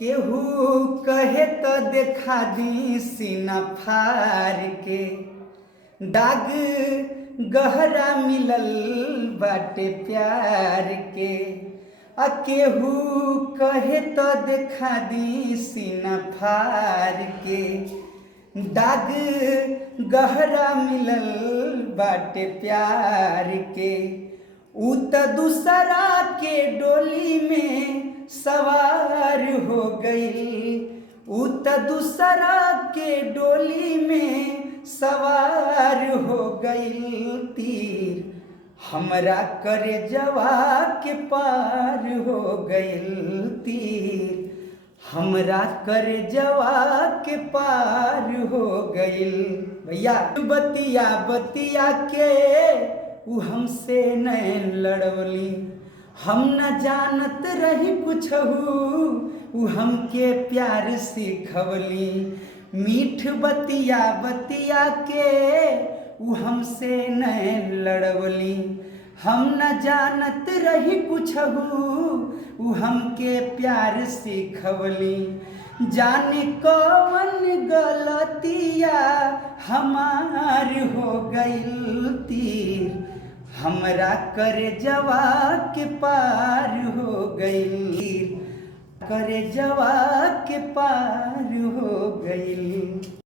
केहू कहे तो देखा दी सीना फार के दाग गहरा मिलल बाटे प्यार के। केहू कहे तो देखा दी सीना फार के दाग गहरा मिलल बाटे प्यार के। ऊ त दूसरा के डोली में सवार हो गई। ऊ त दूसरा के डोली में सवार हो गई। तीर हमरा करेजवा के पार हो गई। तीर हमरा करेजवा के पार हो गई। भैया बतिया बतिया के ऊ हमसे नैन लड़वली। हम न जानत रही कुछहू ऊ हमके प्यार सिखवली। मीठ बतिया बतिया के ऊ हमसे नैन लड़वली। हम न जानत रही कुछहू ऊ हमके प्यार सिखवली। जाने कौन गलतिया हमार हो गइल। तीर हमरा करेजवा के पार हो गइल। करेजवा के पार हो गइल।